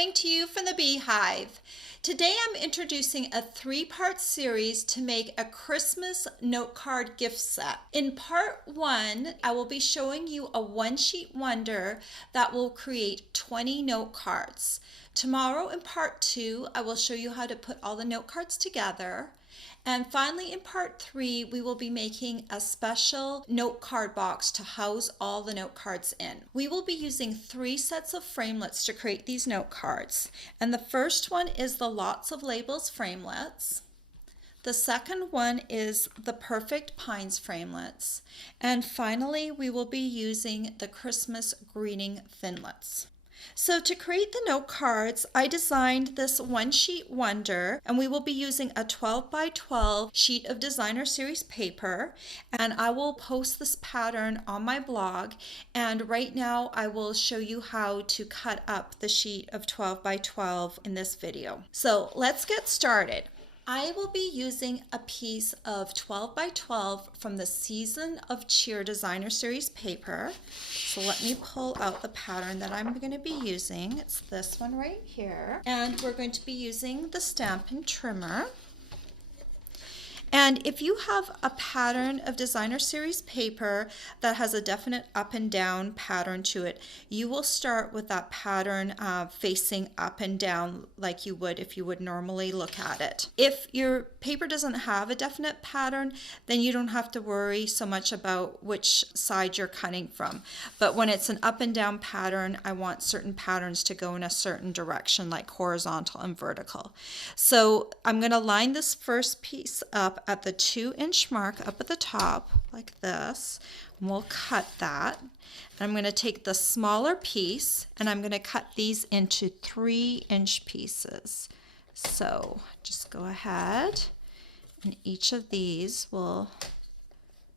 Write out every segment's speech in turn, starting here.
coming to you from the Beehive. Today I'm introducing a 3-part series to make a Christmas note card gift set. In part 1, I will be showing you a one-sheet wonder that will create 20 note cards. Tomorrow in part 2, I will show you how to put all the note cards together. And finally, in part 3, we will be making a special note card box to house all the note cards in. We will be using 3 sets of framelits to create these note cards. And the first one is the Lots of Labels framelits. The second one is the Perfect Pines framelits. And finally, we will be using the Christmas greeting thinlits. So to create the note cards, I designed this one-sheet wonder, and we will be using a 12 by 12 sheet of designer series paper, and I will post this pattern on my blog. And right now I will show you how to cut up the sheet of 12 by 12 in this video. So let's get started. I will be using a piece of 12 by 12 from the Season of Cheer designer series paper. So let me pull out the pattern that I'm going to be using. It's this one right here. And we're going to be using the Stampin Trimmer. And if you have a pattern of designer series paper that has a definite up and down pattern to it, you will start with that pattern facing up and down like you would if you would normally look at it. If your paper doesn't have a definite pattern, then you don't have to worry so much about which side you're cutting from. But when it's an up and down pattern, I want certain patterns to go in a certain direction, like horizontal and vertical. So I'm going to line this first piece up at the 2-inch mark up at the top like this, and we'll cut that. And I'm going to take the smaller piece and I'm going to cut these into 3-inch pieces. So just go ahead, and each of these will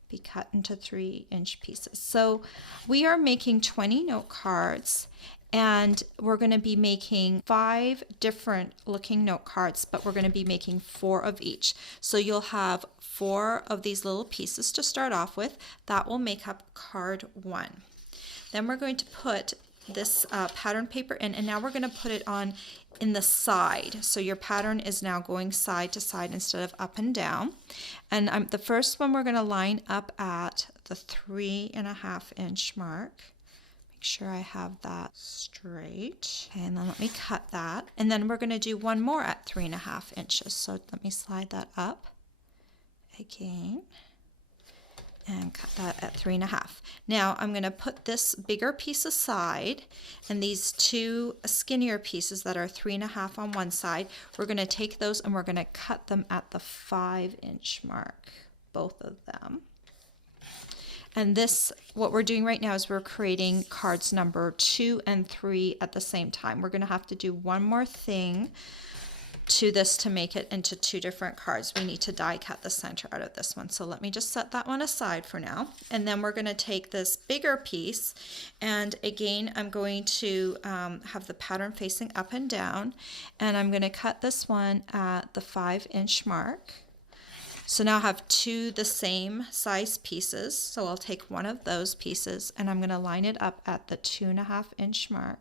be cut into 3-inch pieces. So we are making 20 note cards, and we're going to be making 5 different looking note cards, but we're going to be making 4 of each. So you'll have 4 of these little pieces to start off with. That will make up card 1. Then we're going to put this pattern paper in, and now we're going to put it on in the side. So your pattern is now going side to side instead of up and down. And the first one we're going to line up at the 3.5-inch mark. Sure I have that straight. Okay, and then let me cut that. And then we're going to do one more at 3.5 inches. So let me slide that up again and cut that at 3.5. Now I'm going to put this bigger piece aside, and these 2 skinnier pieces that are 3.5 on one side, we're going to take those and we're going to cut them at the 5-inch mark, both of them. And this, what we're doing right now is we're creating cards number 2 and 3 at the same time. We're going to have to do one more thing to this to make it into 2 different cards. We need to die cut the center out of this one. So let me just set that one aside for now. And then we're going to take this bigger piece, and again I'm going to have the pattern facing up and down, and I'm going to cut this one at the 5-inch mark. So now I have 2 the same size pieces, so I'll take one of those pieces and I'm going to line it up at the 2.5-inch mark.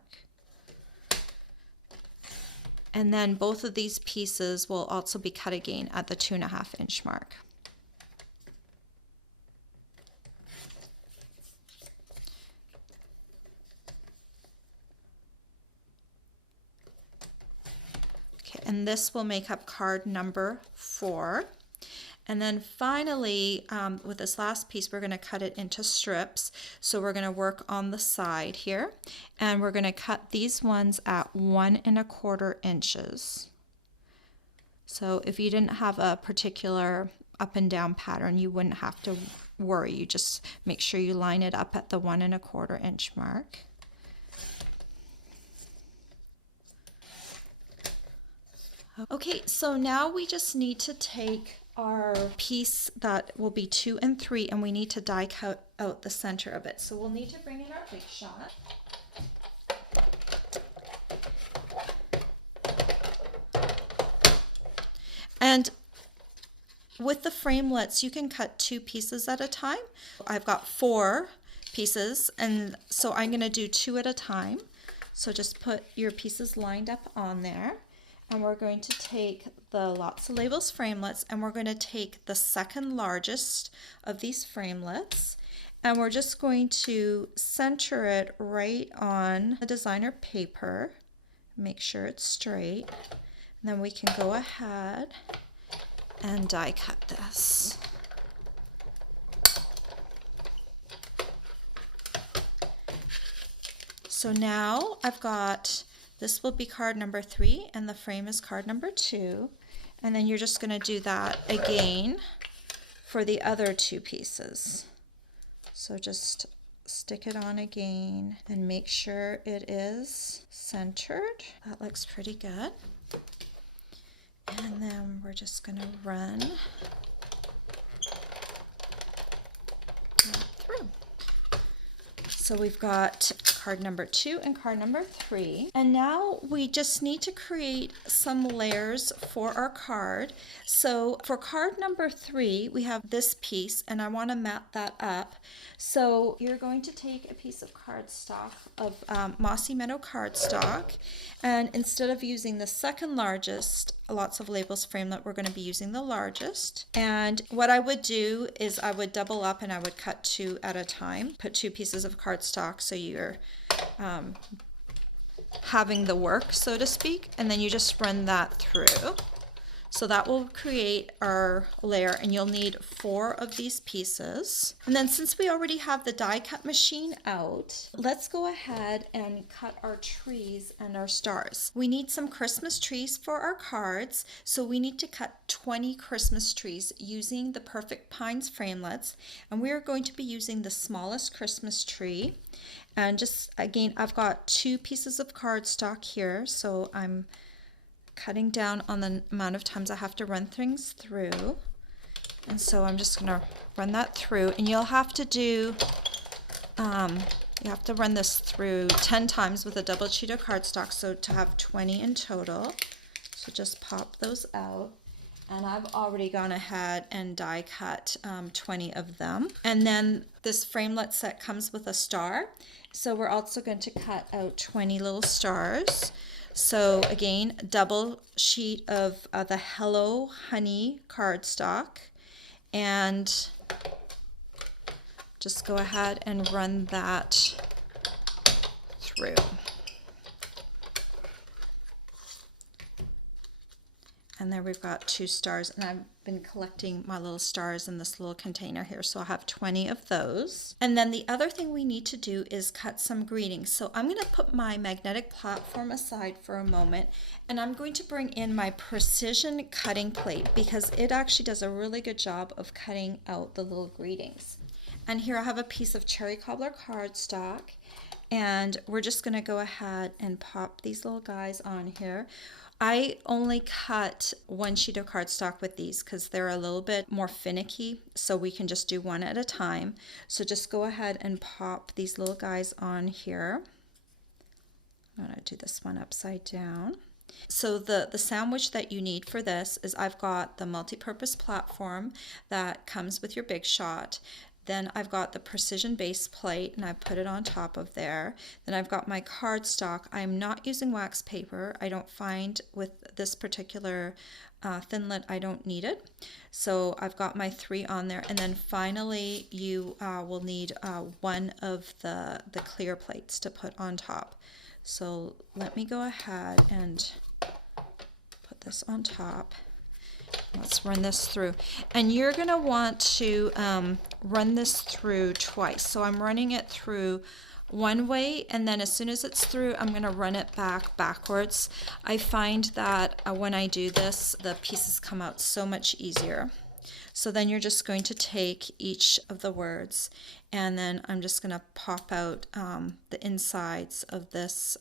And then both of these pieces will also be cut again at the 2.5-inch mark. Okay, and this will make up card number 4. And then finally, with this last piece, we're going to cut it into strips. So we're going to work on the side here, and we're going to cut these ones at 1.25 inches. So if you didn't have a particular up and down pattern, you wouldn't have to worry. You just make sure you line it up at the 1.25 inch mark. Okay, so now we just need to take our piece that will be 2 and 3, and we need to die cut out the center of it. So we'll need to bring in our big shot. And with the framelits, you can cut 2 pieces at a time. I've got 4 pieces, and so I'm going to do 2 at a time. So just put your pieces lined up on there. And we're going to take the Lots of Labels framelits, and we're going to take the second largest of these framelits, and we're just going to center it right on the designer paper. Make sure it's straight. And then we can go ahead and die cut this. So now I've got, this will be card number 3 and the frame is card number 2. And then you're just going to do that again for the other 2 pieces. So just stick it on again and make sure it is centered. That looks pretty good. And then we're just going to run that through. So we've got card number 2 and card number 3. And now we just need to create some layers for our card. So for card number 3, we have this piece, and I want to mat that up. So you're going to take a piece of cardstock, of Mossy Meadow cardstock, and instead of using the second largest Lots of Labels framelit, we're going to be using the largest. And what I would do is I would double up and I would cut 2 at a time. Put 2 pieces of cardstock so you're having the work, so to speak, and then you just run that through. So that will create our layer, and you'll need 4 of these pieces. And then since we already have the die cut machine out, let's go ahead and cut our trees and our stars. We need some Christmas trees for our cards, so we need to cut 20 Christmas trees using the Perfect Pines framelits, and we are going to be using the smallest Christmas tree. And just again, I've got 2 pieces of cardstock here, so I'm cutting down on the amount of times I have to run things through. And so I'm just going to run that through, and you'll have to do, you have to run this through 10 times with a double sheet of cardstock, so to have 20 in total. So just pop those out. And I've already gone ahead and die cut 20 of them. And then this framelit set comes with a star. So we're also going to cut out 20 little stars. So again, double sheet of the Hello Honey cardstock, and just go ahead and run that through. And there we've got 2 stars, and I've been collecting my little stars in this little container here, so I'll have 20 of those. And then the other thing we need to do is cut some greetings. So I'm going to put my magnetic platform aside for a moment, and I'm going to bring in my precision cutting plate, because it actually does a really good job of cutting out the little greetings. And here I have a piece of cherry cobbler cardstock, and we're just going to go ahead and pop these little guys on here. I only cut 1 sheet of cardstock with these because they're a little bit more finicky, so we can just do 1 at a time. So just go ahead and pop these little guys on here. I'm going to do this one upside down. So the sandwich that you need for this is, I've got the multi-purpose platform that comes with your Big Shot. Then I've got the precision base plate, and I put it on top of there. Then I've got my cardstock. I'm not using wax paper. I don't find with this particular Thinlit, I don't need it. So I've got my 3 on there. And then finally, you will need 1 of the clear plates to put on top. So let me go ahead and put this on top. Let's run this through, and you're going to want to run this through twice. So I'm running it through one way, and then as soon as it's through, I'm going to run it backwards. I find that when I do this, the pieces come out so much easier. So then you're just going to take each of the words, and then I'm just going to pop out the insides of this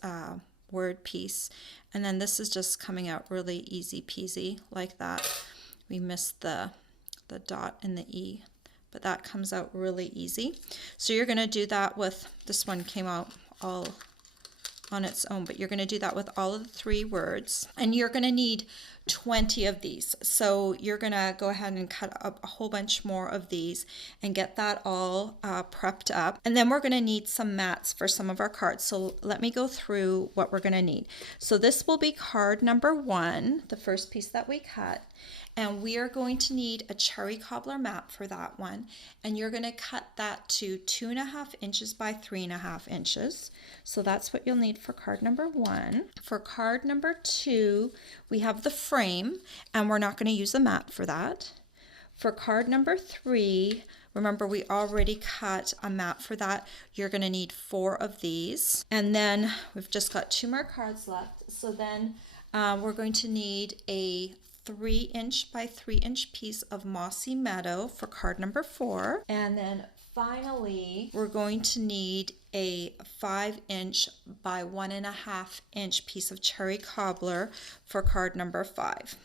word piece, and then this is just coming out really easy peasy like that. We missed the dot and the E, but that comes out really easy. So you're going to do that with, this one came out all on its own, but you're going to do that with all of the 3 words. And you're going to need 20 of these. So you're going to go ahead and cut up a whole bunch more of these and get that all prepped up. And then we're going to need some mats for some of our cards. So let me go through what we're going to need. So this will be card number 1, the first piece that we cut. And we are going to need a cherry cobbler mat for that one. And you're going to cut that to 2.5 inches by 3.5 inches. So that's what you'll need for card number 1. For card number 2, we have the frame, and we're not going to use a mat for that. For card number 3, remember we already cut a mat for that. You're going to need 4 of these. And then we've just got 2 more cards left. So then we're going to need a 3-inch by 3-inch piece of Mossy Meadow for card number 4. And then finally, we're going to need a 5-inch by 1.5-inch piece of cherry cobbler for card number 5.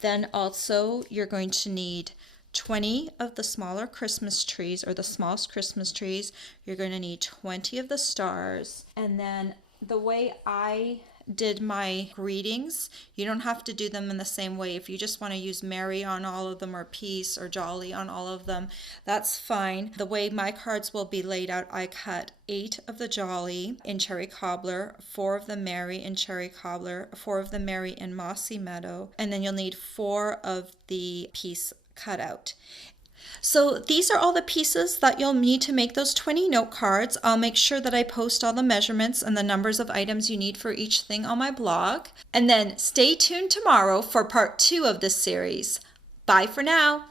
Then also, you're going to need 20 of the smaller Christmas trees, or the smallest Christmas trees. You're going to need 20 of the stars. And then the way I did my greetings, you don't have to do them in the same way. If you just want to use Merry on all of them, or Peace, or Jolly on all of them, that's fine. The way my cards will be laid out, I cut 8 of the Jolly in cherry cobbler, 4 of the Merry in cherry cobbler, 4 of the Merry in Mossy Meadow, and then you'll need 4 of the Peace cut out. So these are all the pieces that you'll need to make those 20 note cards. I'll make sure that I post all the measurements and the numbers of items you need for each thing on my blog. And then stay tuned tomorrow for part 2 of this series. Bye for now.